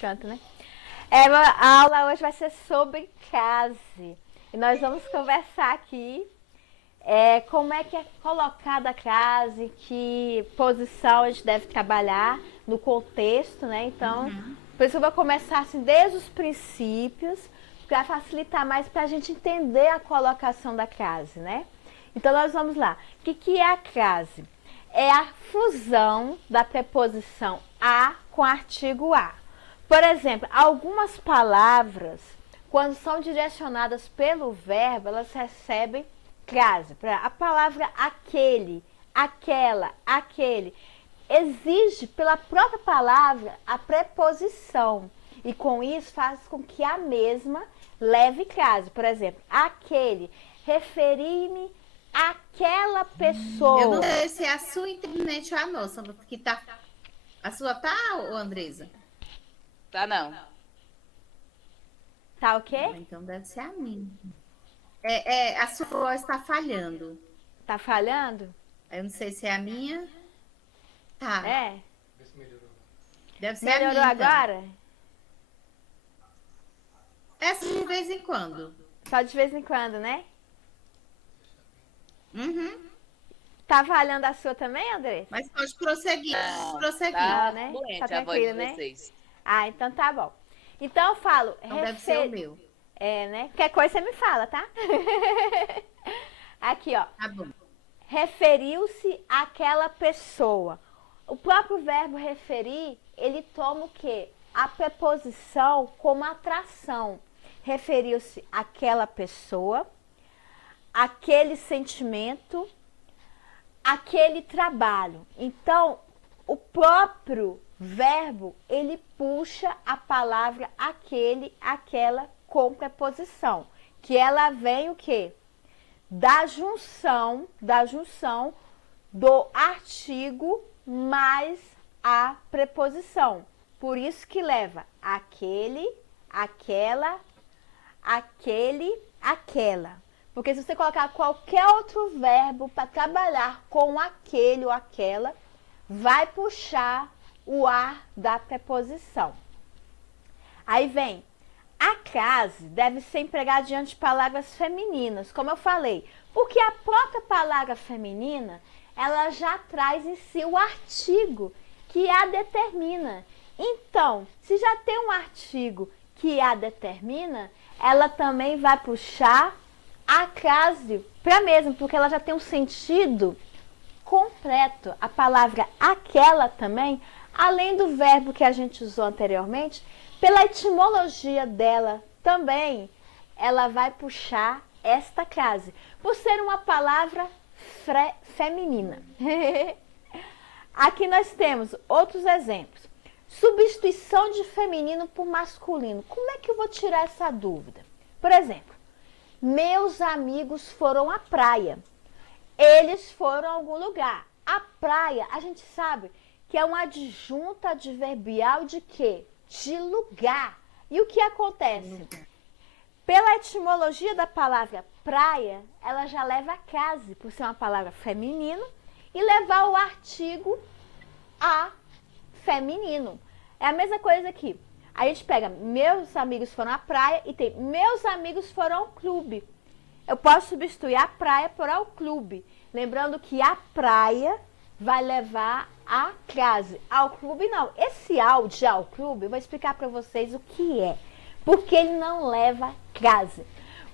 Canto, né? A aula hoje vai ser sobre crase. E nós vamos conversar aqui como é que é colocada a crase, que posição a gente deve trabalhar no contexto, né? Então, por isso eu vou começar assim desde os princípios, para facilitar mais para a gente entender a colocação da crase, né? Então, nós vamos lá. O que é a crase? É a fusão da preposição a com o artigo a. Por exemplo, algumas palavras, quando são direcionadas pelo verbo, elas recebem crase. A palavra aquele, aquela, aquele, exige pela própria palavra a preposição. E com isso faz com que a mesma leve crase. Por exemplo, aquele, referi-me àquela pessoa. Eu não sei se é a sua internet ou a nossa, que tá. A sua tá, ô Andresa? Tá não. Tá o quê? Então deve ser a minha. A sua voz está falhando. Tá falhando? Eu não sei se é a minha. Tá. É. Deve ser Melhorou a minha. Então. agora? Essa de vez em quando. Só de vez em quando, né? Uhum. Tá falhando a sua também, André? Mas pode prosseguir. Não, prosseguir. tá né? fluente Tá a voz de tranquilo, né? vocês. Ah, então tá bom. Então eu falo. Então deve ser o meu. Né? Qualquer coisa você me fala, tá? Aqui, ó. Tá bom. Referiu-se àquela pessoa. O próprio verbo referir, ele toma o quê? A preposição como atração. Referiu-se àquela pessoa, aquele sentimento, aquele trabalho. Então, o próprio verbo, ele puxa a palavra aquele, aquela com preposição, que ela vem o quê? Da junção do artigo mais a preposição. Por isso que leva aquele, aquela, aquele, aquela. Porque se você colocar qualquer outro verbo para trabalhar com aquele ou aquela, vai puxar o ar da preposição. Aí vem, a crase deve ser empregada diante de palavras femininas, como eu falei, porque a própria palavra feminina, ela já traz em si o artigo que a determina. Então, se já tem um artigo que a determina, ela também vai puxar a crase para mesmo, porque ela já tem um sentido completo. A palavra aquela também, além do verbo que a gente usou anteriormente, pela etimologia dela também, ela vai puxar esta crase, por ser uma palavra feminina. Aqui nós temos outros exemplos. Substituição de feminino por masculino. Como é que eu vou tirar essa dúvida? Por exemplo, meus amigos foram à praia. Eles foram a algum lugar. A praia, a gente sabe que é um adjunto adverbial de quê? De lugar. E o que acontece? Pela etimologia da palavra praia, ela já leva a crase, por ser uma palavra feminina, e levar o artigo a feminino. É a mesma coisa aqui. A gente pega meus amigos foram à praia e tem meus amigos foram ao clube. Eu posso substituir a praia por ao clube. Lembrando que a praia vai levar a crase. Ao clube não. Esse ao de ao clube, eu vou explicar para vocês o que é. Porque ele não leva crase.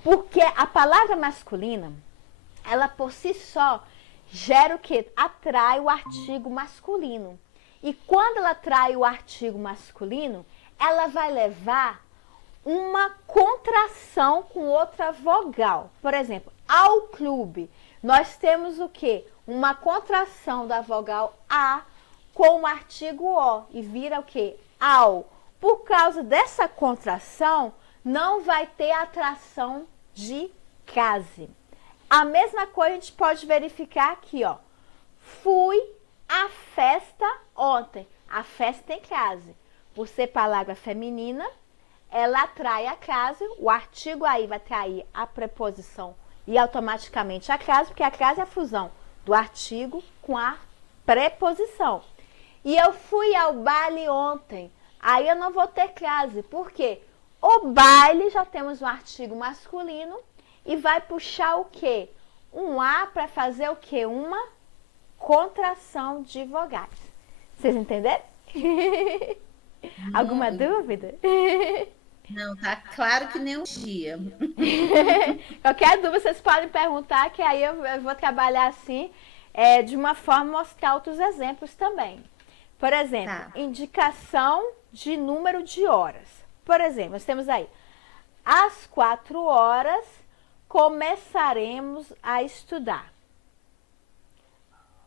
Porque a palavra masculina, ela por si só gera o quê? Atrai o artigo masculino. E quando ela atrai o artigo masculino, ela vai levar uma contração com outra vogal. Por exemplo, ao clube, nós temos o quê? Uma contração da vogal A com o artigo O e vira o quê? Ao. Por causa dessa contração, não vai ter atração de crase. A mesma coisa a gente pode verificar aqui, ó. Fui à festa ontem. A festa tem crase. Por ser palavra feminina, ela atrai a crase, o artigo aí vai atrair a preposição e automaticamente a crase, porque a crase é a fusão do artigo com a preposição. E eu fui ao baile ontem. aí eu não vou ter crase. Por quê? O baile, já temos um artigo masculino e vai puxar o quê? Um A para fazer o quê? Uma contração de vogais. Vocês entenderam? Alguma dúvida? Não, tá claro que nem um dia. Qualquer dúvida vocês podem perguntar, que aí eu vou trabalhar assim, de uma forma mostrar outros exemplos também. Por exemplo, Tá. indicação de número de horas. Por exemplo, nós temos aí, às 4 horas começaremos a estudar.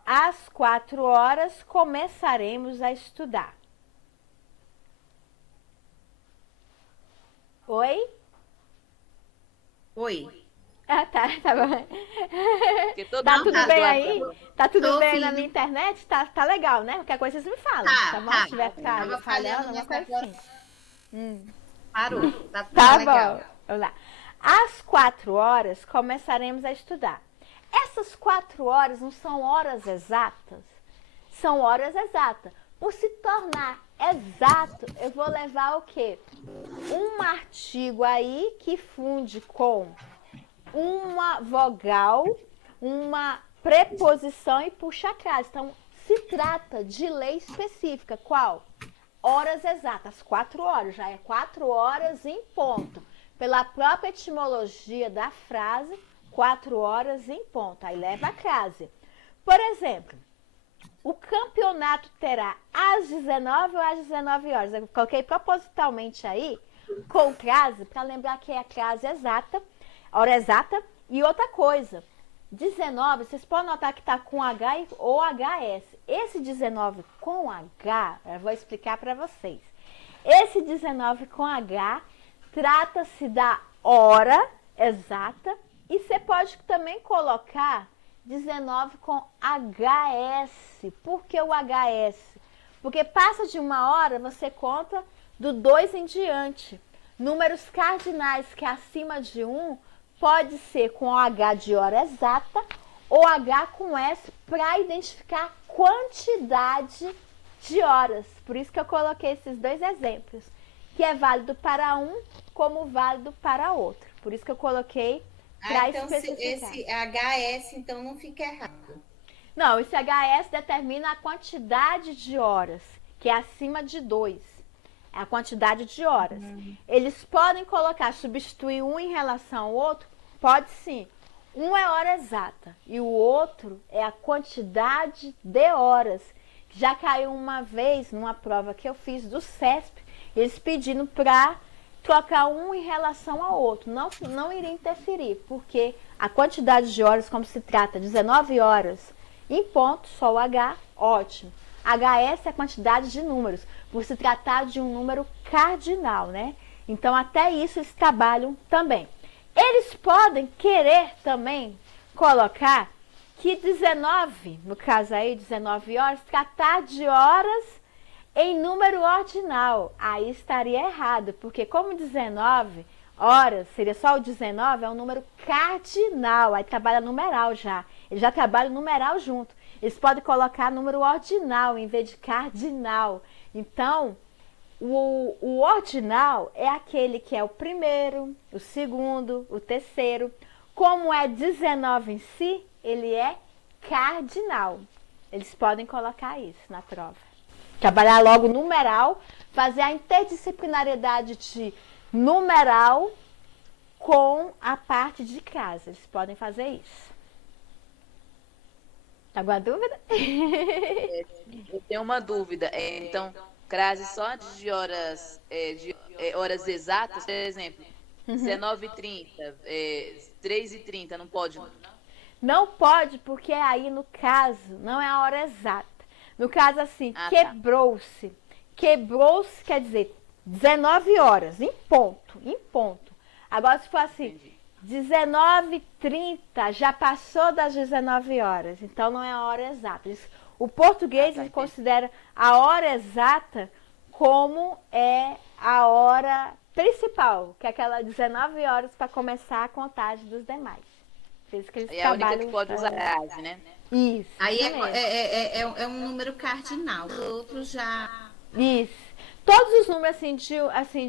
Às 4 horas começaremos a estudar. Oi? Oi. Ah, tá bom. Porque todo Tá mundo tudo tá bem do aí? lado. Tá tudo Tô bem na ouvindo. minha internet? Tá legal, né? Qualquer coisa vocês me falam. Tá, bom? tá. Se tiver Tava falhando, falhando alguma nessa coisa agora. assim. Parou. Tá Tá legal. bom. Vamos lá. Às 4 horas começaremos a estudar. Essas 4 horas não são horas exatas? São horas exatas. Por se tornar exato, eu vou levar o quê? Um artigo aí que funde com uma vogal, uma preposição e puxa a crase. Então, se trata de lei específica. Qual? Horas exatas, 4 horas. Já é 4 horas em ponto. Pela própria etimologia da frase, 4 horas em ponto. Aí leva a crase. Por exemplo, o campeonato terá às 19 ou às 19 horas. Eu coloquei propositalmente aí com crase para lembrar que é a crase exata, hora exata. E outra coisa, 19, vocês podem notar que está com H ou HS. Esse 19 com H, eu vou explicar para vocês. Esse 19 com H trata-se da hora exata e você pode também colocar 19 com HS. Por que o HS? Porque passa de uma hora, você conta do 2 em diante. Números cardinais que é acima de 1 pode ser com H de hora exata ou H com S para identificar quantidade de horas. Por isso que eu coloquei esses dois exemplos, que é válido para um como válido para outro. Por isso que eu coloquei para Então especificar. esse HS então não fica errado. Não, esse HS determina a quantidade de horas, que é acima de 2. É a quantidade de horas. Eles podem colocar, substituir um em relação ao outro? Pode sim. Um é hora exata e o outro é a quantidade de horas. Já caiu uma vez numa prova que eu fiz do CESP, eles pedindo para trocar um em relação ao outro. Não iria interferir, porque a quantidade de horas, como se trata, 19 horas em ponto, só o H, ótimo. HS é a quantidade de números, por se tratar de um número cardinal, né? Então, até isso eles trabalham também. Eles podem querer também colocar que 19, no caso aí, 19 horas, tratar de horas em número ordinal. Aí estaria errado, porque como 19 horas, seria só o 19, é um número cardinal, aí trabalha numeral já. Ele já trabalha numeral junto. Eles podem colocar número ordinal em vez de cardinal. Então, o ordinal é aquele que é o primeiro, o segundo, o terceiro. Como é 19 em si, ele é cardinal. Eles podem colocar isso na prova. Trabalhar logo numeral, fazer a interdisciplinariedade de numeral com a parte de crase. Eles podem fazer isso. Alguma dúvida? Eu tenho uma dúvida. Então, crase só de horas, horas exatas, por exemplo, 19h30, 3h30, não pode, não? Não pode, porque aí no caso não é a hora exata. No caso assim, Ah, tá. quebrou-se. Quebrou-se quer dizer 19 horas, em ponto, em ponto. Agora se for assim, Entendi. 19h30, já passou das 19 horas, então não é a hora exata. O português ele Entendi. considera a hora exata como é a hora principal, que é aquela 19 horas para começar a contagem dos demais. Por isso que eles É a única que trabalham, pode usar crase, né? Isso. Aí isso mesmo. é um número cardinal. Os outros já. Isso. todos os números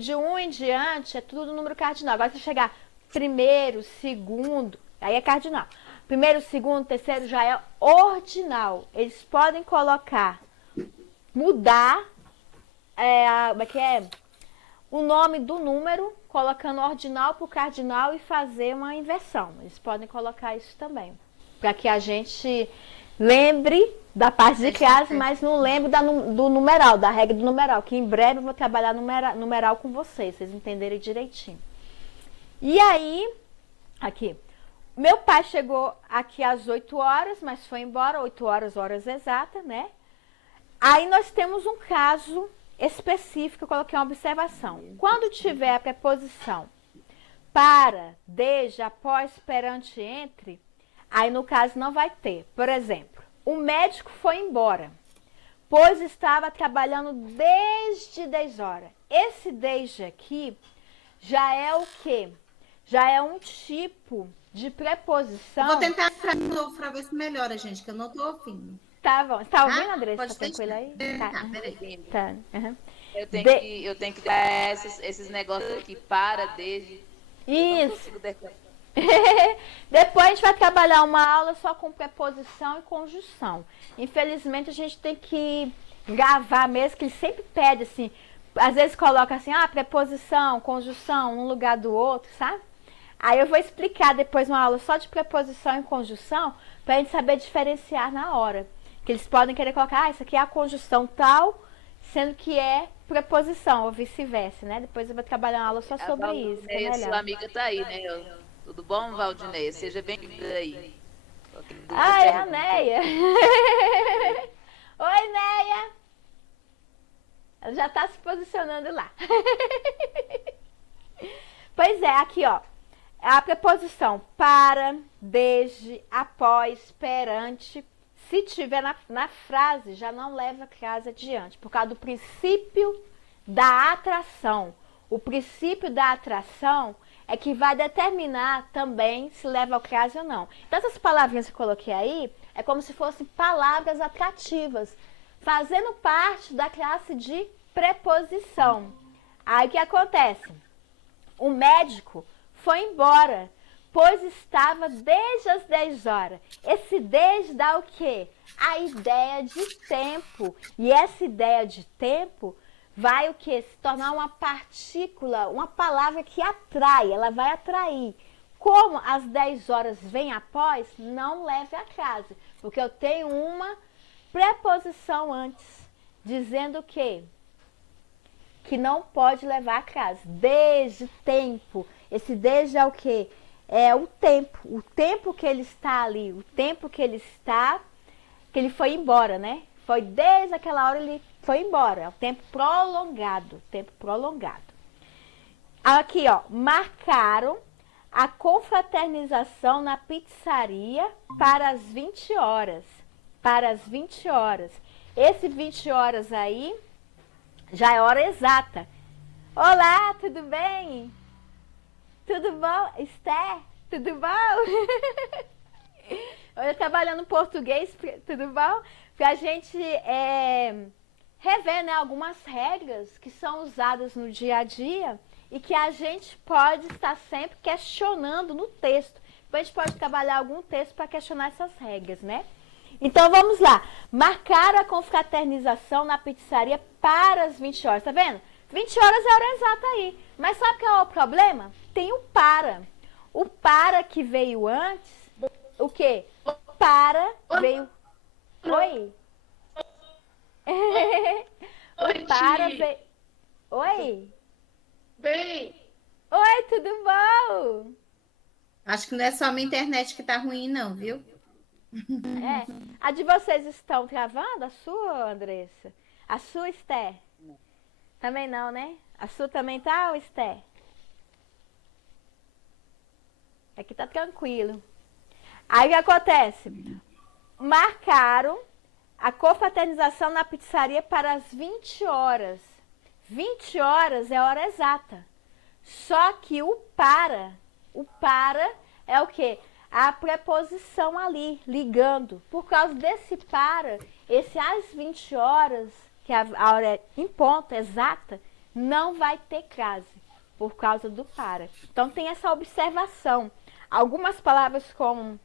de 1 em diante, é tudo número cardinal. Agora, se chegar primeiro, segundo, aí é cardinal. Primeiro, segundo, terceiro já é ordinal. Eles podem colocar, mudar, como é que é? O nome do número, colocando ordinal para o cardinal e fazer uma inversão. Eles podem colocar isso também. Para que a gente lembre da parte de criança, mas não lembre do numeral, da regra do numeral. Que em breve eu vou trabalhar numeral com vocês entenderem direitinho. E aí, aqui. Meu pai chegou aqui às 8 horas, mas foi embora, 8 horas, horas exatas, né? Aí nós temos um caso específico, eu coloquei uma observação. Quando tiver a preposição para, desde, após, perante, entre, aí no caso não vai ter. Por exemplo, o médico foi embora, pois estava trabalhando desde 10 horas. Esse desde aqui já é o quê? Já é um tipo de preposição. Eu vou tentar de novo para ver se melhora, gente, que eu não estou ouvindo. Tá bom. Você tá ouvindo, Andressa? Pode Tá tranquila aí? Tá, peraí. Tá. Uhum. Eu tenho que dar esses negócios aqui, para, desde. Isso. Depois a gente vai trabalhar uma aula só com preposição e conjunção. Infelizmente a gente tem que gravar mesmo, que ele sempre pede assim. Às vezes coloca assim, preposição, conjunção, um lugar do outro, sabe? Aí eu vou explicar depois uma aula só de preposição e conjunção, pra gente saber diferenciar na hora. Que eles podem querer colocar, isso aqui é a conjunção tal, sendo que é preposição, ou vice-versa, né? Depois eu vou trabalhar uma aula só sobre isso. Que é sua amiga tá aí, né? Tudo bom, Valdineia? Seja bem-vinda aí. É a Neia. Oi, Neia. Ela já tá se posicionando lá. Pois é, aqui, ó. A preposição para, desde, após, perante. Se tiver na frase, já não leva a frase adiante, por causa do princípio da atração. O princípio da atração é que vai determinar também se leva a crase ou não. Então, essas palavrinhas que eu coloquei aí, é como se fossem palavras atrativas, fazendo parte da classe de preposição. Aí, o que acontece? O médico foi embora, pois estava desde as 10 horas. Esse desde dá o quê? A ideia de tempo. E essa ideia de tempo vai o quê? Se tornar uma partícula, uma palavra que atrai, ela vai atrair. Como as 10 horas vêm após, não leve a crase, porque eu tenho uma preposição antes, dizendo o quê? Que não pode levar a crase. Desde tempo. Esse desde é o quê? É o tempo que ele está ali, o tempo que ele foi embora, né? Foi desde aquela hora ele foi embora, é o tempo prolongado, Aqui, ó, marcaram a confraternização na pizzaria para as 20 horas, Esse 20 horas aí já é hora exata. Olá, tudo bem? Tudo bom? Esther, tudo bom? Olha, trabalhando português, tudo bom? Pra gente rever, né, algumas regras que são usadas no dia a dia e que a gente pode estar sempre questionando no texto. Depois a gente pode trabalhar algum texto para questionar essas regras, né? Então vamos lá. Marcar a confraternização na pizzaria para as 20 horas, tá vendo? 20 horas é a hora exata aí. Mas sabe qual é o problema? Tem o para. O para que veio antes, o quê? Para veio... Oi? Oi, para Ti. veio... Oi? Bem, Oi, tudo bom? Acho que não é só a minha internet que tá ruim, não, viu? A de vocês estão travando? A sua, Andressa? A sua, Esther? Também não, né? A sua também tá, Esther? Aqui tá tranquilo. Aí o que acontece? Marcaram a confraternização na pizzaria para as 20 horas. 20 horas é a hora exata. Só que o para é o quê? A preposição ali, ligando. Por causa desse para, esse às 20 horas que é a hora em ponto, exata, não vai ter crase, por causa do para. Então tem essa observação. Algumas palavras como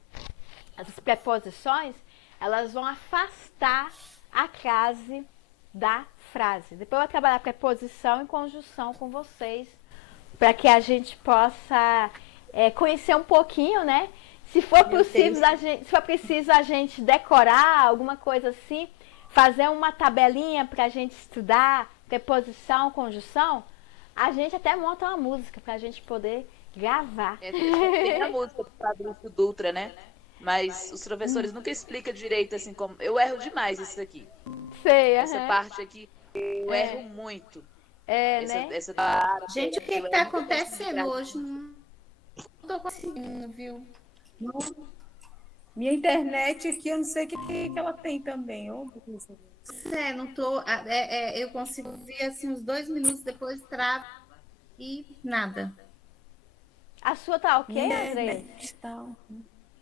as preposições, elas vão afastar a crase da frase. Depois eu vou trabalhar preposição e conjunção com vocês, para que a gente possa conhecer um pouquinho, né? Se for possível, se for preciso a gente decorar alguma coisa assim, fazer uma tabelinha para a gente estudar preposição, conjunção, a gente até monta uma música para a gente poder gravar. Tem a música do Fabrício Dutra, né? Mas os professores nunca explicam direito, assim, como... Eu erro demais isso aqui. Sei, Essa parte aqui, eu erro muito. né? Gente, o que está acontecendo hoje? Não estou conseguindo, viu? Minha internet aqui, eu não sei o que ela tem também. Não tô. Eu consigo ver assim uns 2 minutos, depois trava e nada. A sua tá ok, André?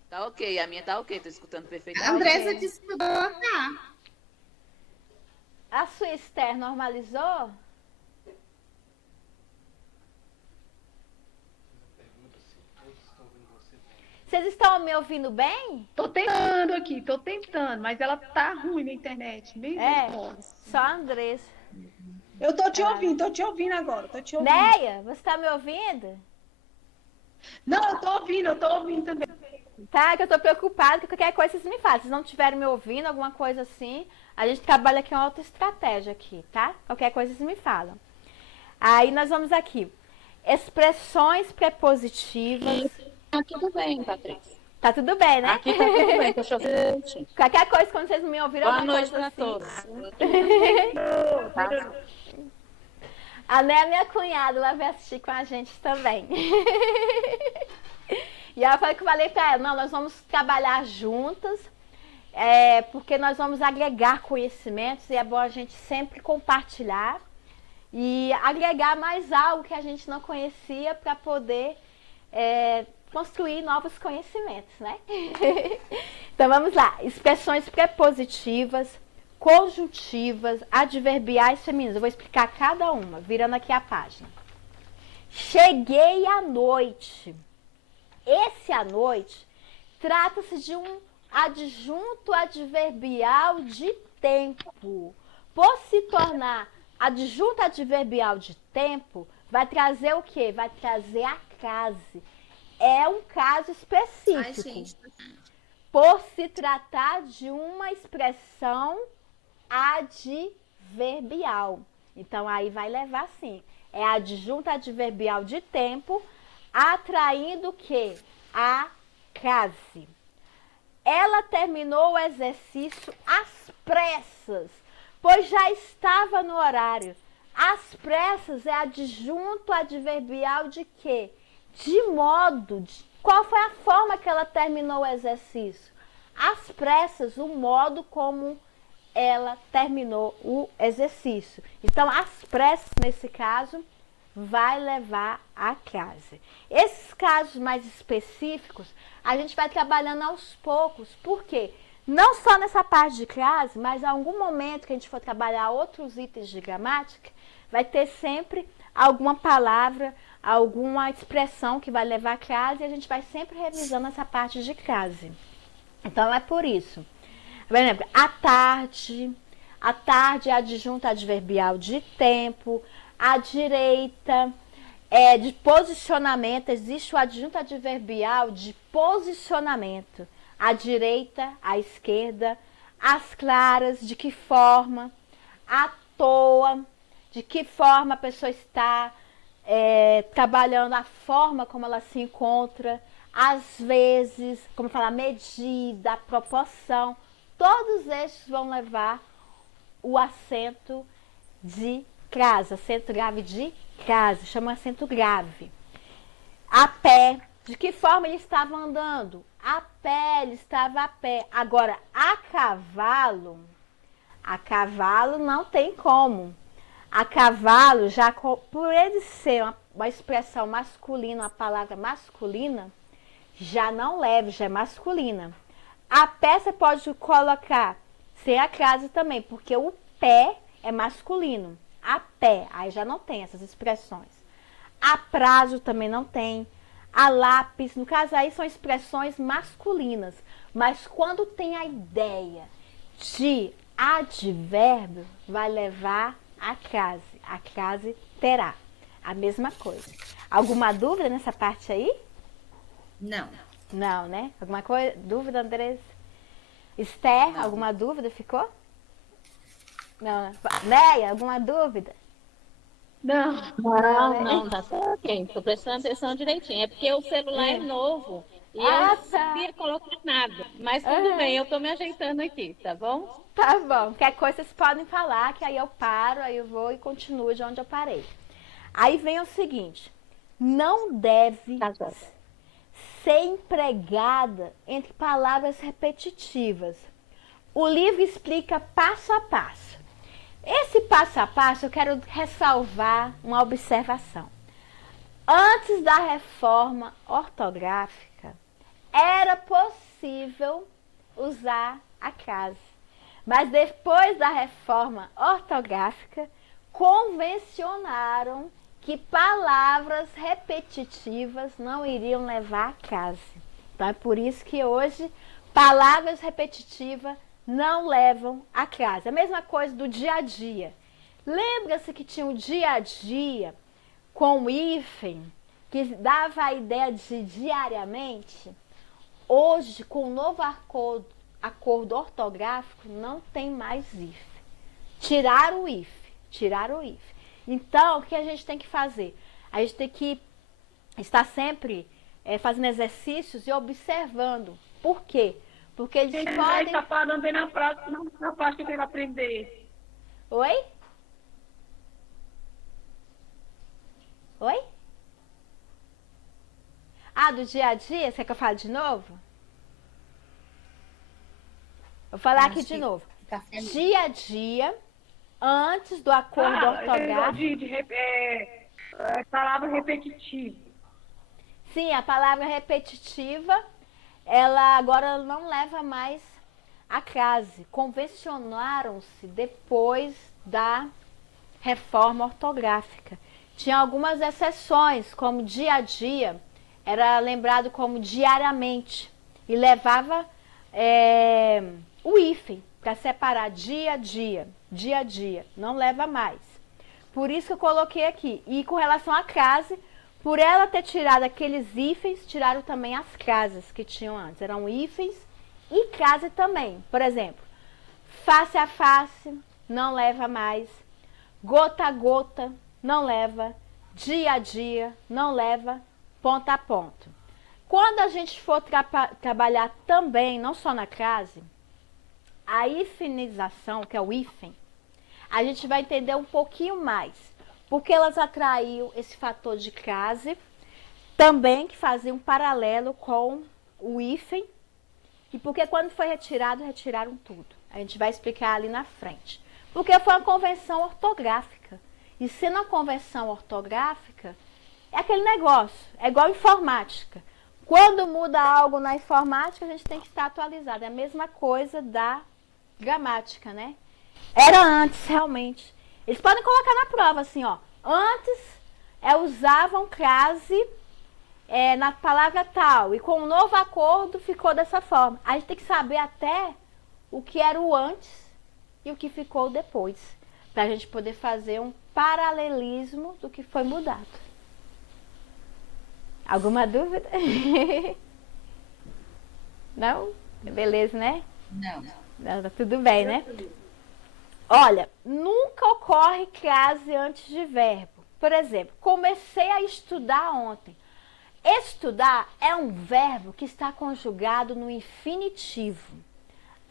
Tá ok, a minha tá ok, tô escutando perfeitamente. A Andressa disse que tá. A sua Esther normalizou? Vocês estão me ouvindo bem? Tô tentando aqui, tô tentando, mas ela tá ruim na internet. Só a Andressa. Eu tô te ouvindo agora. Neia, você tá me ouvindo? Não, eu tô ouvindo também. Tá, que eu tô preocupada, que qualquer coisa vocês me falam. Se não estiverem me ouvindo, alguma coisa assim, a gente trabalha aqui uma outra estratégia aqui, tá? Qualquer coisa vocês me falam. Aí nós vamos aqui. Expressões prepositivas. Aqui tudo bem, Patrícia. Tá tudo bem, né? Aqui tá tudo bem, tô chovendo. Qualquer coisa, quando vocês me ouviram, Boa alguma noite coisa para assim. todos. A Né é minha cunhada, ela vai assistir com a gente também. E ela falou que eu falei pra ela, não, nós vamos trabalhar juntas, porque nós vamos agregar conhecimentos e é bom a gente sempre compartilhar e agregar mais algo que a gente não conhecia para poder construir novos conhecimentos, né? Então vamos lá, expressões prepositivas, conjuntivas, adverbiais femininas. Eu vou explicar cada uma, virando aqui a página. Cheguei à noite. Esse à noite trata-se de um adjunto adverbial de tempo. Por se tornar adjunto adverbial de tempo, vai trazer o quê? Vai trazer a crase. É um caso específico. Ai, gente. Por se tratar de uma expressão adverbial. Então, aí vai levar sim. É adjunto adverbial de tempo, atraindo o quê? A crase. Ela terminou o exercício às pressas, pois já estava no horário. Às pressas é adjunto adverbial de quê? De modo. Qual foi a forma que ela terminou o exercício? Às pressas, o modo como ela terminou o exercício. Então, às pressas, nesse caso, vai levar a crase. Esses casos mais específicos, a gente vai trabalhando aos poucos. Por quê? Não só nessa parte de crase, mas em algum momento que a gente for trabalhar outros itens de gramática, vai ter sempre alguma palavra, alguma expressão que vai levar a crase e a gente vai sempre revisando essa parte de crase. Então, é por isso. Por exemplo, à tarde é adjunto adverbial de tempo. À direita é de posicionamento, existe o adjunto adverbial de posicionamento. À direita, à esquerda, às claras, de que forma, à toa, de que forma a pessoa está trabalhando, a forma como ela se encontra, às vezes, como falar, medida, proporção, todos estes vão levar o acento de crase, acento grave de crase, chama acento grave. A pé, de que forma ele estava andando? A pé, ele estava a pé. Agora, a cavalo não tem como. A cavalo, já por ele ser uma expressão masculina, uma palavra masculina, já não leva, já é masculina. A pé você pode colocar sem a crase também, porque o pé é masculino. A pé, aí já não tem essas expressões. A prazo também não tem. A lápis, no caso aí são expressões masculinas. Mas quando tem a ideia de advérbio, vai levar a crase. A crase terá. A mesma coisa. Alguma dúvida nessa parte aí? Não. Não, né? Alguma coisa? Dúvida, Andressa? Esther, Não. alguma dúvida ficou? Não, né? Neia, alguma dúvida? Não. Não, né? não, tá tudo ok. Tô prestando atenção direitinho. É porque o celular é novo e eu Ah, não tá. sabia colocar nada. Mas tudo bem, eu tô me ajeitando aqui, tá bom? Tá bom. Qualquer coisa vocês podem falar, que aí eu paro, aí eu vou e continuo de onde eu parei. Aí vem o seguinte: não deve Tá bom. ser empregada entre palavras repetitivas. O livro explica passo a passo. Esse passo a passo eu quero ressalvar uma observação. Antes da reforma ortográfica, era possível usar a crase. Mas depois da reforma ortográfica, convencionaram que palavras repetitivas não iriam levar a crase. Então é por isso que hoje palavras repetitivas não levam a crase. A mesma coisa do dia a dia. Lembra-se que tinha o dia a dia com o hífen, que dava a ideia de diariamente? Hoje, com o novo acordo ortográfico, não tem mais if. Tiraram o if. Então, o que a gente tem que fazer? A gente tem que estar sempre fazendo exercícios e observando. Por quê? Porque eles Aí podem... tá falando bem na próxima, na parte que eu quero aprender. Oi? Oi? Ah, do dia a dia? Você quer que eu fale de novo? Vou falar aqui de novo. Tá feliz. Dia a dia, antes do acordo ortográfico. Palavra repetitiva. Sim, a palavra repetitiva, ela agora não leva mais a crase. Convencionaram-se depois da reforma ortográfica. Tinha algumas exceções, como dia a dia, era lembrado como diariamente. E levava o hífen para separar dia a dia, não leva mais. Por isso que eu coloquei aqui. E com relação à crase, por ela ter tirado aqueles hífens, tiraram também as crases que tinham antes. Eram hífens e crase também. Por exemplo, face a face, não leva mais. Gota a gota, não leva. Dia a dia, não leva. Ponto a ponto. Quando a gente for trabalhar também, não só na crase, a hifenização, que é o hífen, a gente vai entender um pouquinho mais. Porque elas atraíam esse fator de crase, também que fazia um paralelo com o hífen, e porque quando foi retirado, retiraram tudo. A gente vai explicar ali na frente. Porque foi uma convenção ortográfica. E sendo uma convenção ortográfica, é aquele negócio, é igual informática. Quando muda algo na informática, a gente tem que estar atualizado. É a mesma coisa da gramática, né? Era antes, realmente. Eles podem colocar na prova, assim, ó. Antes, usavam crase na palavra tal. E com o novo acordo, ficou dessa forma. A gente tem que saber até o que era o antes e o que ficou depois. Para a gente poder fazer um paralelismo do que foi mudado. Alguma dúvida? Não? Beleza, né? Não. Não, tá tudo bem, né? Olha, nunca ocorre crase antes de verbo. Por exemplo, comecei a estudar ontem. Estudar é um verbo que está conjugado no infinitivo.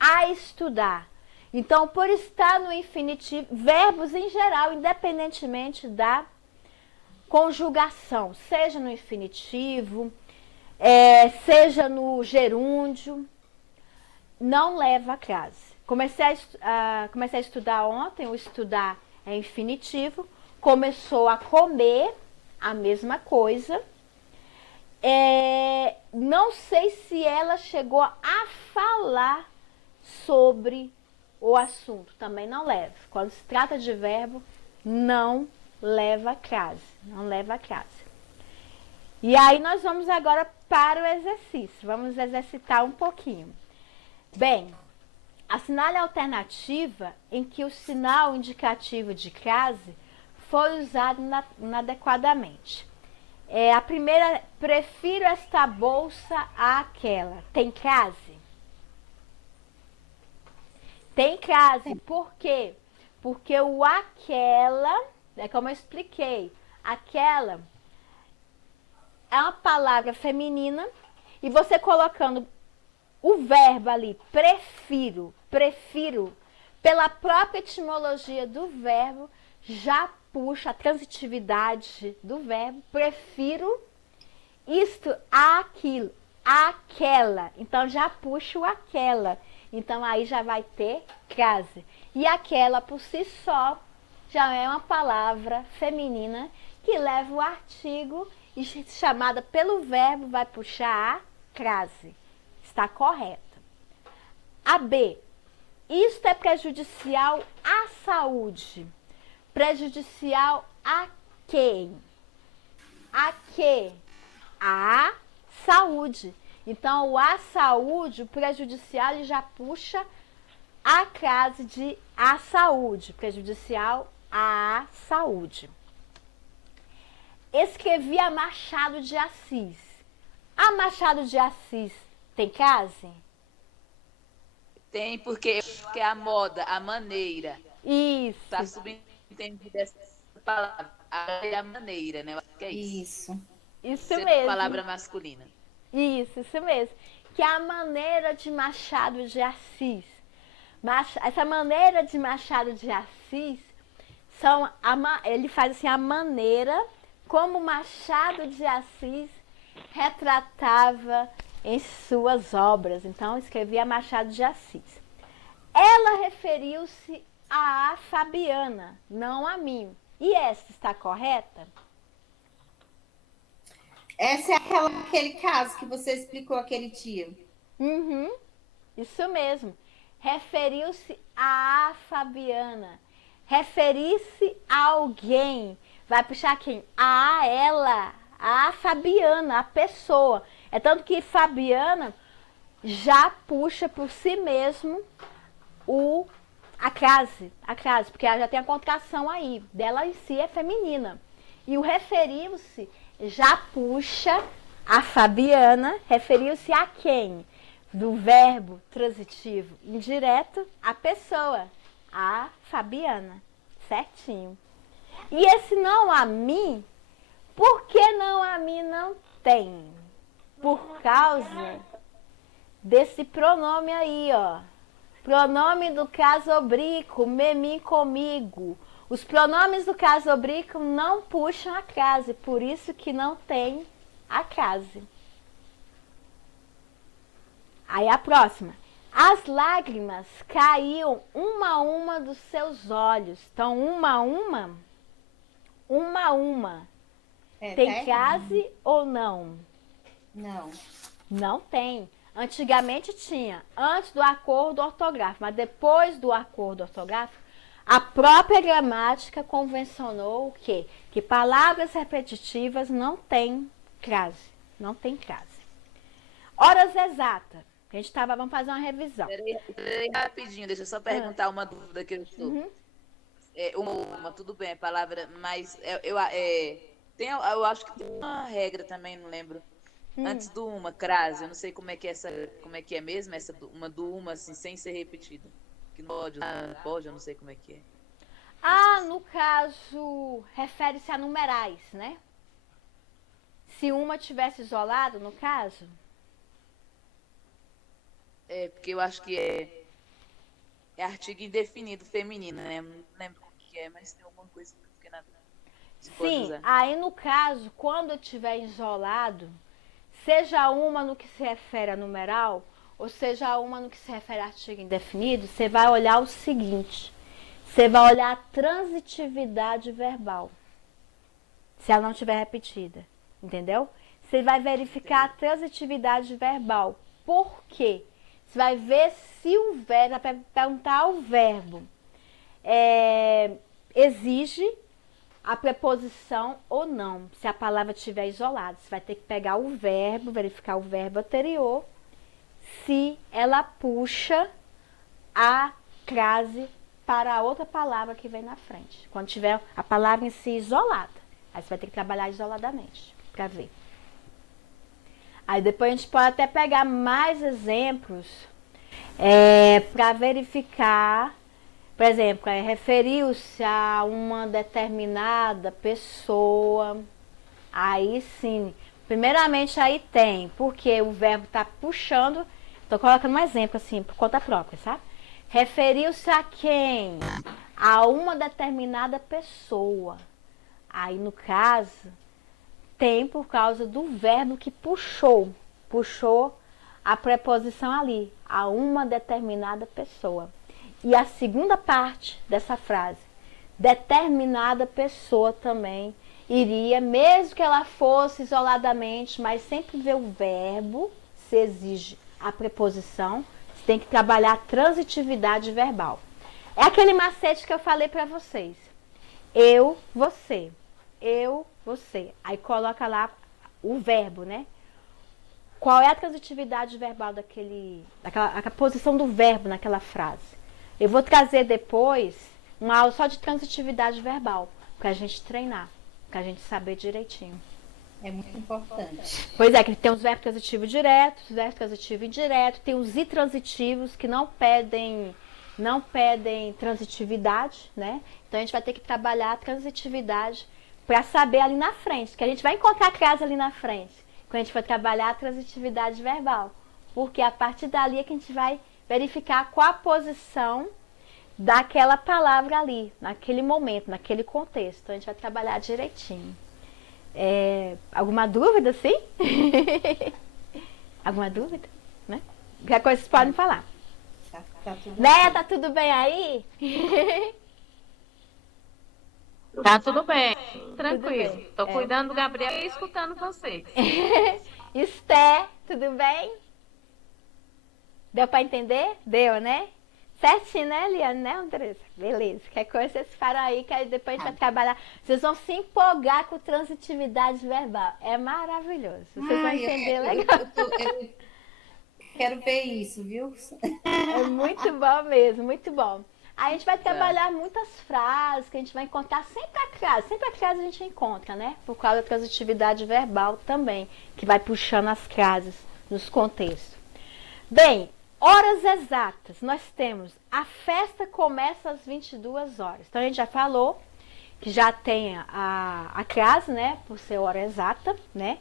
A estudar. Então, por estar no infinitivo, verbos em geral, independentemente da conjugação, seja no infinitivo, seja no gerúndio, não leva a crase. Comecei a estudar ontem, o estudar é infinitivo, começou a comer, a mesma coisa. Não sei se ela chegou a falar sobre ou assunto, também não leva. Quando se trata de verbo, não leva crase, não leva crase. E aí nós vamos agora para o exercício, vamos exercitar um pouquinho. Bem, assinale a alternativa em que o sinal indicativo de crase foi usado inadequadamente. A primeira, prefiro esta bolsa àquela. Tem crase? Tem crase. Por quê? Porque o aquela, é como eu expliquei, aquela é uma palavra feminina e você colocando o verbo ali, prefiro, pela própria etimologia do verbo, já puxa a transitividade do verbo, prefiro isto àquilo, aquela. Então já puxa o aquela. Então aí já vai ter crase. E aquela por si só já é uma palavra feminina que leva o artigo e chamada pelo verbo vai puxar a crase. Está correta. A B. Isto é prejudicial à saúde. Prejudicial a quem? A que? A saúde. Então, o a saúde, o prejudicial, ele já puxa a crase de a saúde. Prejudicial à saúde. Escrevi a Machado de Assis. A Machado de Assis tem crase? Tem, porque é a moda, a maneira. Isso. Está subentendido essa palavra. É a maneira, né? Eu acho que é isso. Isso Sendo mesmo. palavra masculina. Isso mesmo. Que é a maneira de Machado de Assis. Essa maneira de Machado de Assis, ele faz assim a maneira como Machado de Assis retratava em suas obras. Então, escrevia Machado de Assis. Ela referiu-se a Fabiana, não a mim. E essa está correta? Essa é aquele caso que você explicou aquele dia. Uhum, isso mesmo. Referiu-se a Fabiana. Referir-se a alguém. Vai puxar quem? A ela, a Fabiana, a pessoa. É tanto que Fabiana já puxa por si mesmo a crase, porque ela já tem a contração aí. Dela em si é feminina. E o referiu-se já puxa a Fabiana, referiu-se a quem? Do verbo transitivo indireto, a pessoa, a Fabiana. Certinho. E esse não a mim, por que não a mim não tem? Por causa desse pronome aí, ó. Pronome do caso oblíquo, mim, comigo. Os pronomes do caso oblíquo não puxam a crase, por isso que não tem a crase. Aí a próxima. As lágrimas caíam uma a uma dos seus olhos. Então, uma a uma. Tem crase ou não? Não. Não tem. Antigamente tinha, antes do acordo ortográfico, mas depois do acordo ortográfico, a própria gramática convencionou o quê? Que palavras repetitivas não têm crase. Não tem crase. Horas exatas. A gente vamos fazer uma revisão. Peraí, rapidinho, deixa eu só perguntar uma dúvida que eu estou. Uhum. Tudo bem, a palavra, mas eu acho que tem uma regra também, não lembro. Antes do uma, crase, eu não sei como é que é mesmo, uma do uma, assim, sem ser repetida. Que não pode, eu não sei como é que é. No caso, refere-se a numerais, né? Se uma tivesse isolado, no caso. Porque eu acho que é artigo indefinido feminino, né? Eu não lembro como que é, mas tem alguma coisa que eu fiquei na dúvida. Sim, aí no caso, quando eu tiver isolado, seja uma no que se refere a numeral, ou seja uma no que se refere a artigo indefinido, você vai olhar o seguinte. Você vai olhar a transitividade verbal. Se ela não estiver repetida. Entendeu? Você vai verificar a transitividade verbal. Por quê? Você vai ver se o verbo, vai perguntar ao verbo, exige a preposição ou não. Se a palavra estiver isolada, você vai ter que pegar o verbo, verificar o verbo anterior, se ela puxa a crase para a outra palavra que vem na frente. Quando tiver a palavra em si isolada, aí você vai ter que trabalhar isoladamente para ver. Aí depois a gente pode até pegar mais exemplos para verificar. Por exemplo, referiu-se a uma determinada pessoa. Aí sim, primeiramente aí tem, porque o verbo está puxando. Estou colocando um exemplo assim, por conta própria, sabe? Referiu-se a quem? A uma determinada pessoa. Aí no caso, tem por causa do verbo que puxou a preposição ali, a uma determinada pessoa. E a segunda parte dessa frase, determinada pessoa também iria, mesmo que ela fosse isoladamente, mas sempre ver o verbo, se exige a preposição, você tem que trabalhar a transitividade verbal. É aquele macete que eu falei para vocês. Eu, você. Eu, você. Aí coloca lá o verbo, né? Qual é a transitividade verbal a posição do verbo naquela frase? Eu vou trazer depois uma aula só de transitividade verbal, para a gente treinar, para a gente saber direitinho. É muito importante. Pois é, que tem os verbos transitivos diretos, os verbos transitivos indiretos, tem os intransitivos que não pedem transitividade, né? Então a gente vai ter que trabalhar a transitividade para saber ali na frente, que a gente vai encontrar a crase ali na frente, quando a gente for trabalhar a transitividade verbal, porque a partir dali é que a gente vai verificar qual a posição daquela palavra ali, naquele momento, naquele contexto. Então a gente vai trabalhar direitinho. Alguma dúvida, sim? Alguma dúvida? Né? Qualquer coisa vocês podem falar. Tá tudo Né? Tá tudo bem aí? Tá tudo bem, tranquilo. bem. Tô cuidando do Gabriel e escutando vocês. Esté, tudo bem? Deu para entender? Deu, né? Certinho, né, Eliane? Né, Andressa? Beleza. Qualquer coisa vocês param aí, que aí depois a gente vai trabalhar. Vocês vão se empolgar com transitividade verbal. É maravilhoso. Vocês vão entender legal. Eu quero ver isso, viu? É muito bom mesmo, muito bom. Aí a gente vai trabalhar muitas frases que a gente vai encontrar sempre a crase. Sempre a crase a gente encontra, né? Por causa da transitividade verbal também, que vai puxando as crases nos contextos. Bem, horas exatas. Nós temos a festa começa às 22 horas. Então a gente já falou que já tem a crase, né? Por ser hora exata, né?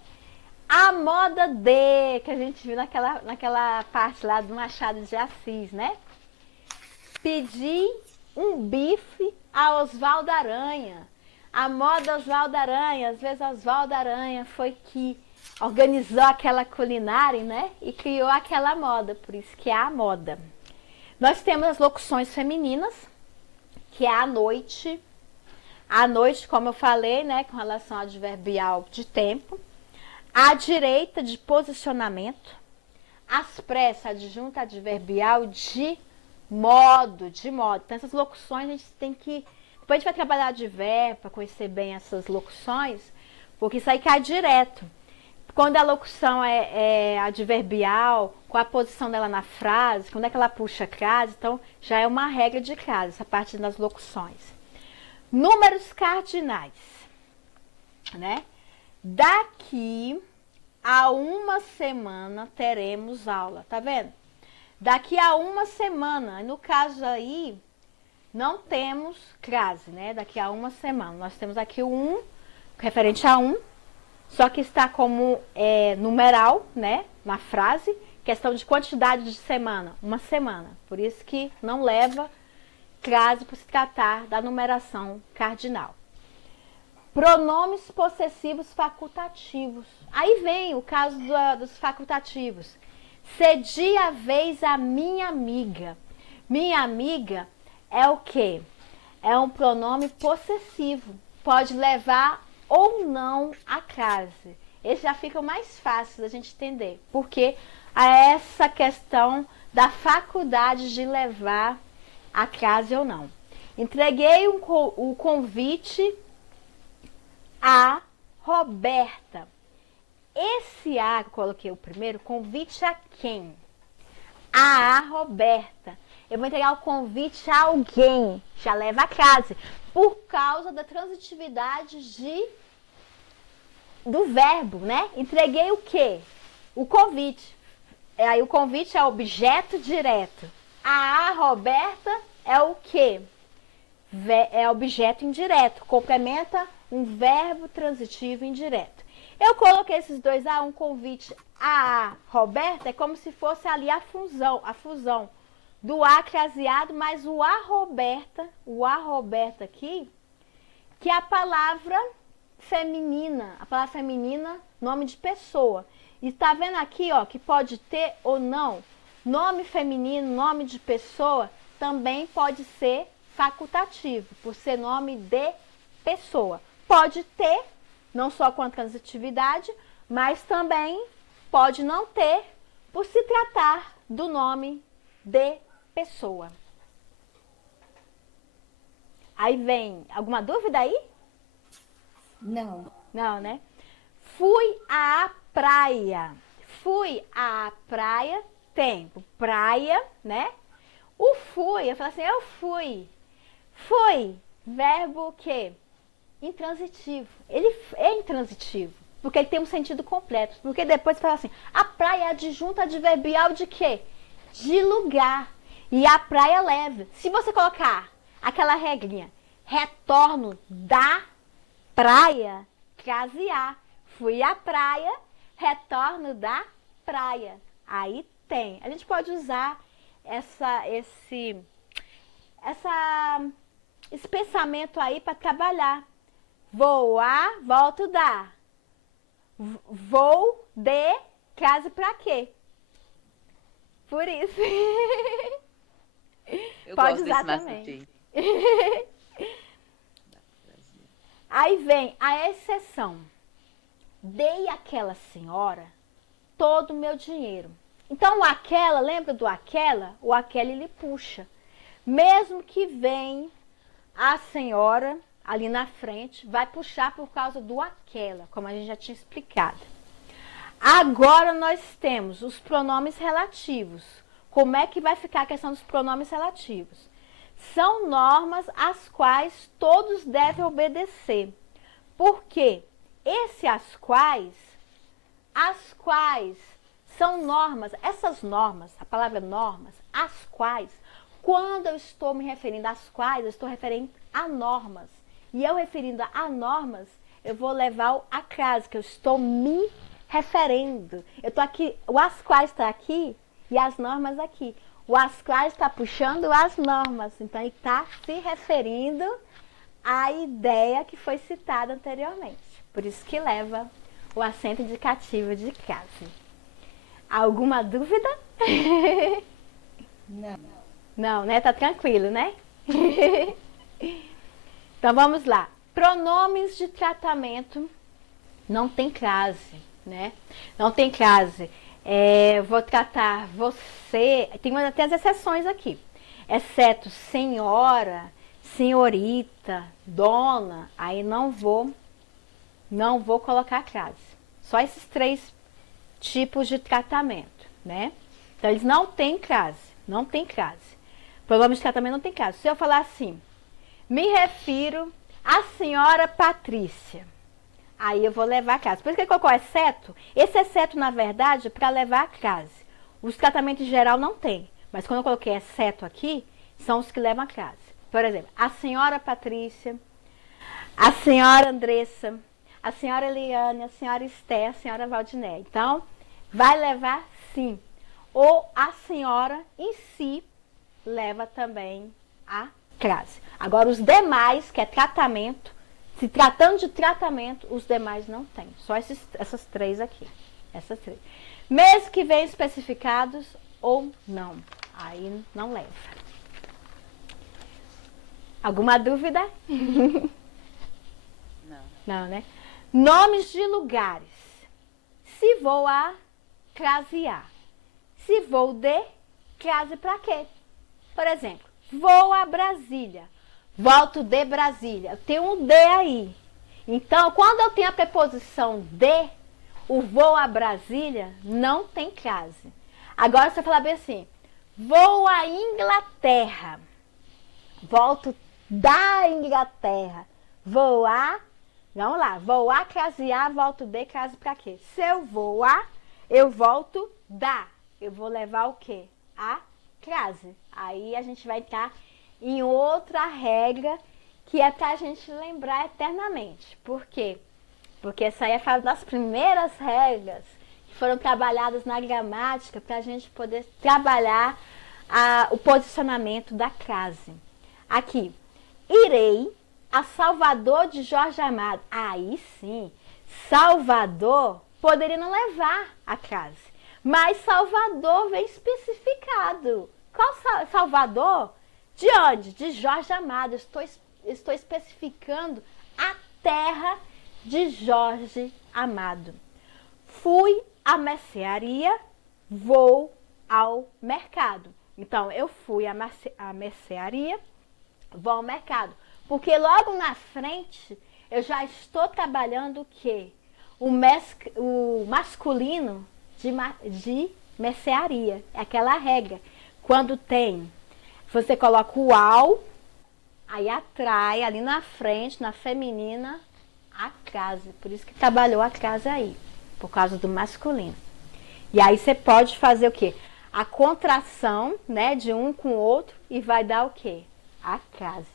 A moda de, que a gente viu naquela parte lá do Machado de Assis, né? Pedi um bife a Oswaldo Aranha. A moda Oswaldo Aranha, às vezes Oswaldo Aranha foi que organizou aquela culinária, né? E criou aquela moda, por isso que é a moda. Nós temos as locuções femininas, que é a noite. A noite, como eu falei, né? Com relação ao adverbial de tempo. A direita de posicionamento. As pressas, adjunta adverbial de modo. Então, essas locuções a gente tem que... Depois a gente vai trabalhar de verbo para conhecer bem essas locuções, porque isso aí cai direto. Quando a locução é adverbial, com a posição dela na frase, quando é que ela puxa a crase, então já é uma regra de crase, essa parte das locuções. Números cardinais, né? Daqui a uma semana teremos aula, tá vendo? Daqui a uma semana, no caso aí, não temos crase, né? Daqui a uma semana. Nós temos aqui o referente a só que está como numeral, né? Na frase, questão de quantidade de semana, uma semana. Por isso que não leva crase por se tratar da numeração cardinal. Pronomes possessivos facultativos. Aí vem o caso dos facultativos. Cedi a vez a minha amiga. Minha amiga é o quê? É um pronome possessivo. Pode levar ou não a crase. Esse já fica mais fácil da gente entender. Porque essa questão da faculdade de levar a crase ou não. Entreguei o convite a Roberta. Esse A que eu coloquei o primeiro, convite a quem? A Roberta. Eu vou entregar o convite a alguém, já leva a crase, por causa da transitividade do verbo, né? Entreguei o quê? O convite. Aí o convite é objeto direto. A Roberta é o quê? É objeto indireto, complementa um verbo transitivo indireto. Eu coloquei esses dois A, um convite a Roberta, é como se fosse ali a fusão do A craseado mais o A Roberta aqui, que é a palavra feminina, nome de pessoa. E tá vendo aqui, ó, que pode ter ou não, nome feminino, nome de pessoa, também pode ser facultativo, por ser nome de pessoa. Pode ter, não só com a transitividade, mas também pode não ter, por se tratar do nome de pessoa. Aí vem, alguma dúvida aí? Não. Não, né? Fui à praia. Fui à praia, tempo, praia, né? O fui, eu falo assim, eu fui. Fui, verbo o quê? Intransitivo. Ele é intransitivo, porque ele tem um sentido completo. Porque depois fala assim, a praia é adjunta adverbial de quê? De lugar. E a praia leva. Se você colocar aquela regrinha, retorno da praia, crasear. Fui à praia, retorno da praia. Aí tem. A gente pode usar esse pensamento aí para trabalhar. Vou a, volto da. Vou de, crase para quê? Por isso. Eu pode gosto usar desse também. macete. Aí vem a exceção. Dei àquela senhora todo o meu dinheiro. Então, o aquela, lembra do aquela? O aquela ele puxa. Mesmo que venha a senhora ali na frente, vai puxar por causa do aquela, como a gente já tinha explicado. Agora nós temos os pronomes relativos. Como é que vai ficar a questão dos pronomes relativos? São normas às quais todos devem obedecer. Por quê? As quais são normas, essas normas, a palavra normas, as quais, quando eu estou me referindo às quais, eu estou referindo a normas. E eu referindo a normas, eu vou levar o a crase, que eu estou me referindo. Eu estou aqui, o as quais está aqui e as normas aqui. O as quais está puxando as normas, então ele está se referindo à ideia que foi citada anteriormente. Por isso que leva o acento indicativo de crase. Alguma dúvida? Não. Não, né? Tá tranquilo, né? Então vamos lá. Pronomes de tratamento não tem crase, né? Não tem crase. Vou tratar você. Tem até as exceções aqui. Exceto senhora, senhorita, dona. Aí não vou colocar crase. Só esses 3 tipos de tratamento, né? Então eles não têm crase. Não tem crase. Pronomes de tratamento não tem crase. Se eu falar assim, me refiro à senhora Patrícia. Aí eu vou levar a crase. Por isso que ele colocou exceto. Esse exceto, na verdade, é para levar a crase. Os tratamentos em geral não tem. Mas quando eu coloquei exceto aqui, são os que levam a crase. Por exemplo, a senhora Patrícia, a senhora Andressa, a senhora Eliane, a senhora Esté, a senhora Valdiné. Então, vai levar sim. Ou a senhora em si leva também a crase. Agora, os demais, que é tratamento, se tratando de tratamento, os demais não tem. Só essas 3 aqui. Essas 3. Mesmo que venham especificados ou não. Aí não leva. Alguma dúvida? Não. Não, né? Nomes de lugares. Se vou a, crasear. Se vou de, crase para quê? Por exemplo, vou a Brasília, volto de Brasília. Eu tenho um de aí. Então, quando eu tenho a preposição de, o vou a Brasília não tem crase. Agora, você falar bem assim, vou à Inglaterra, volto da Inglaterra, vou a, vamos lá, vou a crasear, volto de, crase para quê? Se eu vou a, eu volto da, eu vou levar o quê? A crase. Aí a gente vai estar em outra regra que é pra gente lembrar eternamente. Por quê? Porque essa aí é uma das primeiras regras que foram trabalhadas na gramática para a gente poder trabalhar o posicionamento da crase. Aqui, irei a Salvador de Jorge Amado. Aí sim, Salvador poderia não levar a crase. Mas Salvador vem especificado. Qual Salvador? De onde? De Jorge Amado. Estou especificando a terra de Jorge Amado. Fui à mercearia, vou ao mercado. Então, eu fui à mercearia, vou ao mercado. Porque logo na frente, eu já estou trabalhando o quê? O masculino de mercearia. É aquela regra. Quando tem, você coloca o ao, aí atrai ali na frente, na feminina, a crase. Por isso que trabalhou a crase aí, por causa do masculino. E aí você pode fazer o quê? A contração, né, de um com o outro e vai dar o quê? A crase.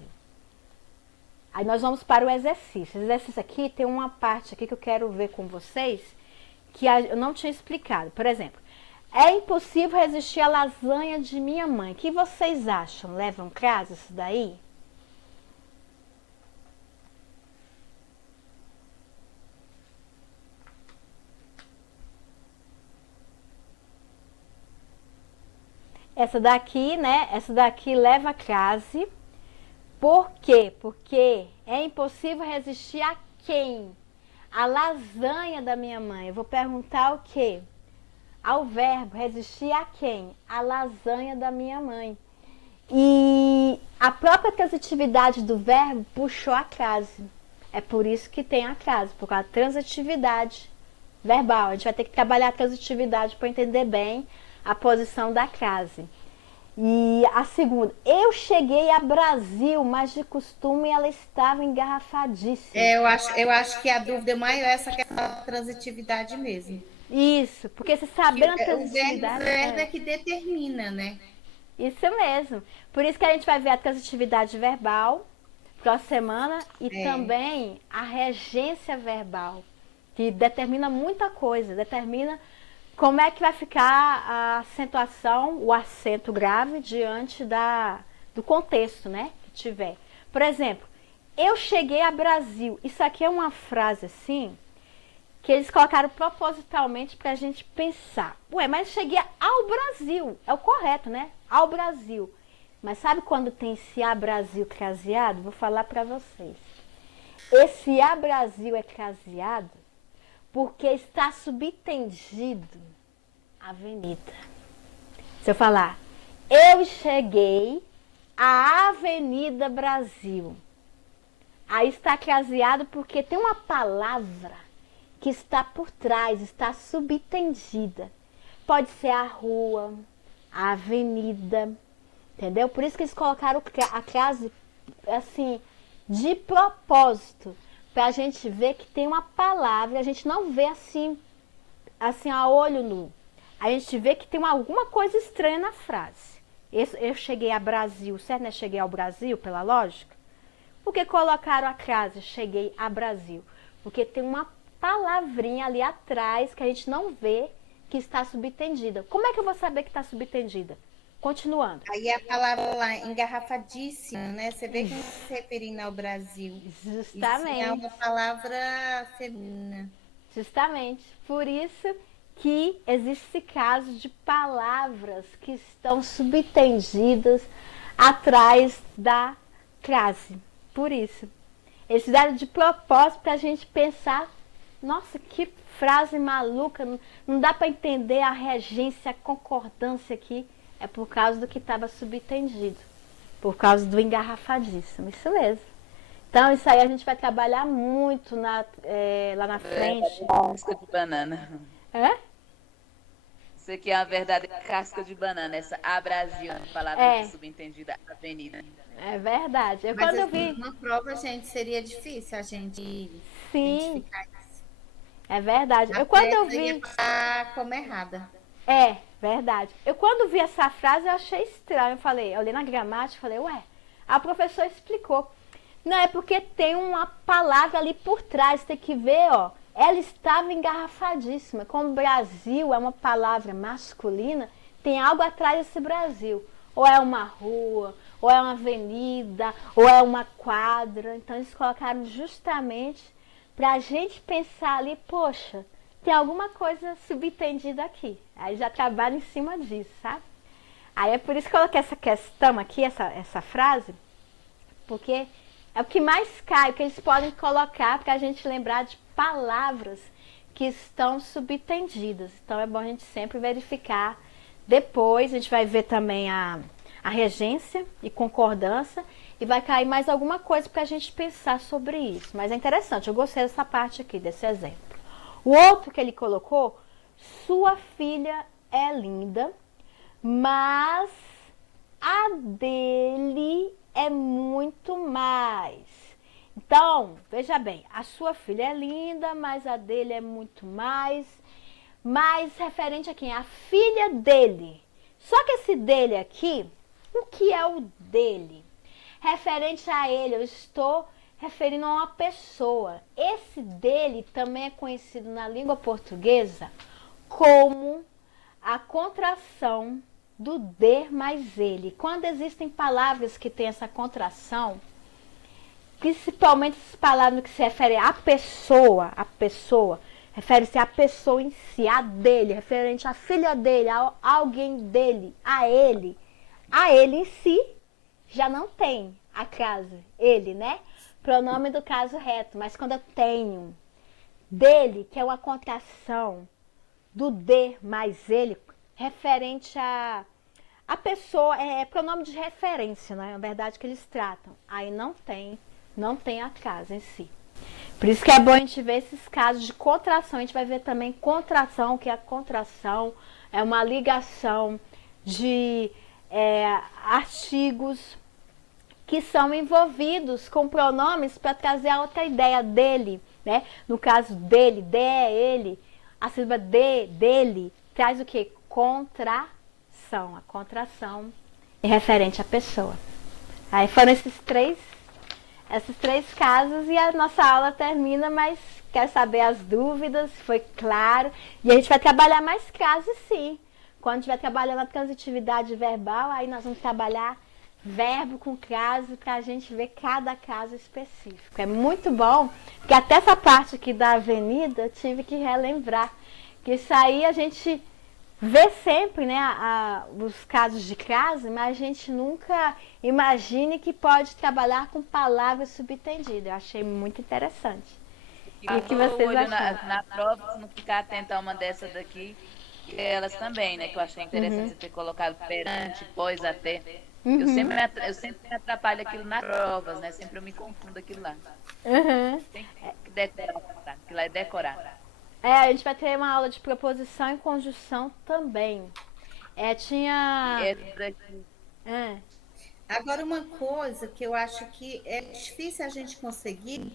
Aí nós vamos para o exercício. O exercício aqui tem uma parte aqui que eu quero ver com vocês que eu não tinha explicado. Por exemplo, é impossível resistir à lasanha de minha mãe. O que vocês acham? Levam crase isso daí? Essa daqui, né? Essa daqui leva crase. Por quê? Porque é impossível resistir a quem? A lasanha da minha mãe. Eu vou perguntar o quê? Ao verbo, resistir a quem? A lasanha da minha mãe. E a própria transitividade do verbo puxou a crase. É por isso que tem a crase, por causa da transitividade verbal. A gente vai ter que trabalhar a transitividade para entender bem a posição da crase. E a segunda, eu cheguei a Brasil, mas de costume ela estava engarrafadíssima. Eu acho que a dúvida maior é essa questão da transitividade mesmo. Isso, porque você sabendo a O transitividade... verbo é que determina, né? Isso mesmo. Por isso que a gente vai ver a transitividade verbal próxima semana e também a regência verbal, que determina muita coisa, determina como é que vai ficar a acentuação, o acento grave diante do contexto, né, que tiver. Por exemplo, eu cheguei a Brasil. Isso aqui é uma frase assim que eles colocaram propositalmente para a gente pensar. Ué, mas cheguei ao Brasil. É o correto, né? Ao Brasil. Mas sabe quando tem esse a Brasil craseado? Vou falar para vocês. Esse a Brasil é craseado porque está subentendido avenida. Se eu falar, eu cheguei à Avenida Brasil. Aí está craseado porque tem uma palavra que está por trás, está subentendida. Pode ser a rua, a avenida, entendeu? Por isso que eles colocaram a crase assim, de propósito, para a gente ver que tem uma palavra, a gente não vê assim a olho nu. A gente vê que tem alguma coisa estranha na frase. Eu cheguei a Brasil, certo? Né? Cheguei ao Brasil, pela lógica. Por que colocaram a crase cheguei a Brasil? Porque tem uma palavrinha ali atrás que a gente não vê que está subentendida. Como é que eu vou saber que está subentendida? Continuando. Aí a palavra lá, engarrafadíssima, né? Você vê que não está se referindo ao Brasil. Justamente. Isso é uma palavra feminina. Justamente. Por isso que existe esse caso de palavras que estão subentendidas atrás da crase. Por isso. Eles fizeram de propósito para a gente pensar, nossa, que frase maluca, não dá para entender a regência, a concordância aqui é por causa do que estava subentendido. Por causa do engarrafadíssimo. Isso mesmo. Então, isso aí a gente vai trabalhar muito lá na frente. Casca de banana. É? Isso aqui é a verdadeira casca de banana, essa A Brasil, palavra É. subentendida, avenida. É verdade. Mas Quando eu assim, vi. numa prova, gente, seria difícil a gente Sim, identificar isso. é verdade. A Quando eu peça ia vi. passar como errada. É, verdade. Quando vi essa frase, eu achei estranho. Eu falei, eu olhei na gramática e falei, ué, a professora explicou. Não, é porque tem uma palavra ali por trás, tem que ver, ó. Ela estava engarrafadíssima. Como Brasil é uma palavra masculina, tem algo atrás desse Brasil. Ou é uma rua, ou é uma avenida, ou é uma quadra. Então eles colocaram justamente para a gente pensar ali, poxa, tem alguma coisa subentendida aqui. Aí já trabalha em cima disso, sabe? Aí é por isso que eu coloquei essa questão aqui, essa frase, porque é o que mais cai, o que eles podem colocar para a gente lembrar de palavras que estão subentendidas. Então é bom a gente sempre verificar. Depois a gente vai ver também a regência e concordância e vai cair mais alguma coisa para a gente pensar sobre isso. Mas é interessante, eu gostei dessa parte aqui, desse exemplo. O outro que ele colocou, sua filha é linda, mas a dele é muito mais. Então, veja bem, a sua filha é linda, mas a dele é muito mais. Mas referente a quem? A filha dele. Só que esse dele aqui, o que é o dele? Referente a ele, eu estou referindo a uma pessoa. Esse dele também é conhecido na língua portuguesa como a contração do de mais ele. Quando existem palavras que têm essa contração, principalmente as palavras que se referem à pessoa, refere-se à pessoa em si, a dele, referente à filha dele, a alguém dele, a ele em si, já não tem a crase, ele, né? Pronome do caso reto, mas quando eu tenho dele, que é uma contração do de mais ele, referente a pessoa, é pronome de referência, né? É a verdade que eles tratam. Aí não tem a casa em si. Por isso que é bom a gente ver esses casos de contração. A gente vai ver também contração, que a contração é uma ligação de artigos que são envolvidos com pronomes para trazer a outra ideia dele, né? No caso dele, de é ele, a sílaba de, dele, traz o que? Contração. A contração é referente à pessoa. Aí foram esses três casos e a nossa aula termina, mas quer saber as dúvidas, foi claro. E a gente vai trabalhar mais casos, sim. Quando estiver trabalhando a transitividade verbal, aí nós vamos trabalhar verbo com crase para a gente ver cada caso específico. É muito bom, porque até essa parte aqui da avenida eu tive que relembrar. Que isso aí a gente vê sempre, né, os casos de crase, mas a gente nunca imagine que pode trabalhar com palavras subentendidas. Eu achei muito interessante. E o que o vocês olho acharam? na prova, se não ficar atento a uma dessas daqui, e elas também, né? Que eu achei interessante você ter colocado perante, pós, até. Eu sempre me atrapalho aquilo nas provas, né? Sempre eu me confundo aquilo lá. Tem que decorar, tá? Aquilo lá é decorar. A gente vai ter uma aula de proposição e conjunção também. Tinha... Essa daqui, Agora, uma coisa que eu acho que é difícil a gente conseguir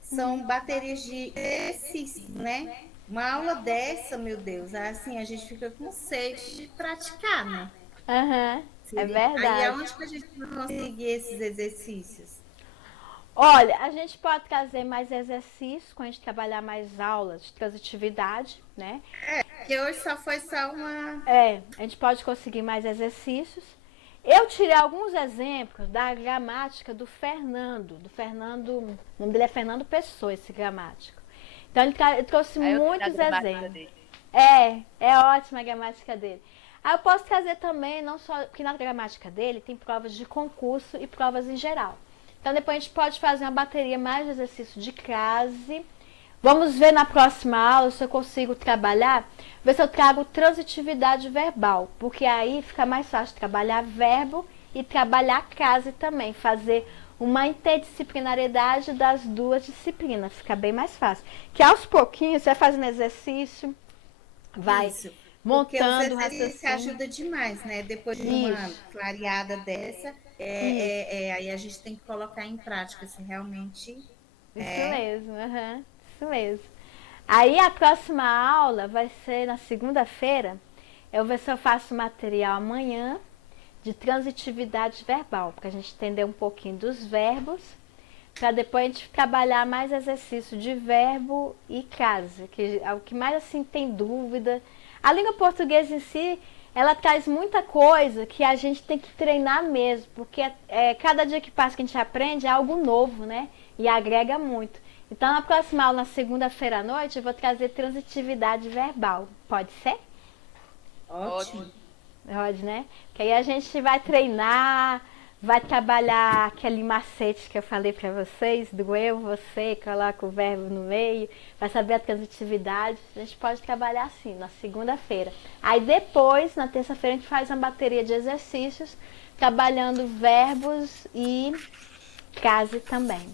são baterias de exercício, né? Uma aula dessa, meu Deus, assim, a gente fica com sede de praticar, né? É verdade. Aí, aonde que a gente vai conseguir esses exercícios? Olha, a gente pode trazer mais exercícios quando a gente trabalhar mais aulas de transitividade, né? Porque hoje só foi só uma... A gente pode conseguir mais exercícios. Eu tirei alguns exemplos da gramática do Fernando. O nome dele é Fernando Pessoa, esse gramático. Então ele trouxe aí eu muitos trago a gramática exemplos. dele. É ótima a gramática dele. Aí eu posso trazer também, não só, porque na gramática dele tem provas de concurso e provas em geral. Então depois a gente pode fazer uma bateria mais de exercício de crase, Vamos ver na próxima aula se eu consigo trabalhar, ver se eu trago transitividade verbal, porque aí fica mais fácil trabalhar verbo e trabalhar crase também, fazer uma interdisciplinariedade das duas disciplinas, fica bem mais fácil. Que aos pouquinhos você vai fazendo exercício, vai Isso. Porque montando o os exercícios raciocínio. ajuda demais, né? Depois de uma clareada dessa, aí a gente tem que colocar em prática se realmente Isso mesmo, isso mesmo. Aí a próxima aula vai ser na segunda-feira. Eu vou ver se eu faço material amanhã de transitividade verbal, para a gente entender um pouquinho dos verbos, para depois a gente trabalhar mais exercício de verbo e crase, que é o que mais assim tem dúvida. A língua portuguesa em si, ela traz muita coisa que a gente tem que treinar mesmo, porque cada dia que passa que a gente aprende é algo novo, né? E agrega muito. Então, na próxima aula, na segunda-feira à noite, eu vou trazer transitividade verbal. Pode ser? ótimo. Pode, né? Que aí a gente vai treinar, vai trabalhar aquele macete que eu falei pra vocês, do eu, você, coloca o verbo no meio, vai saber a transitividade. A gente pode trabalhar assim, na segunda-feira. Aí depois, na terça-feira, a gente faz uma bateria de exercícios, trabalhando verbos e crase também.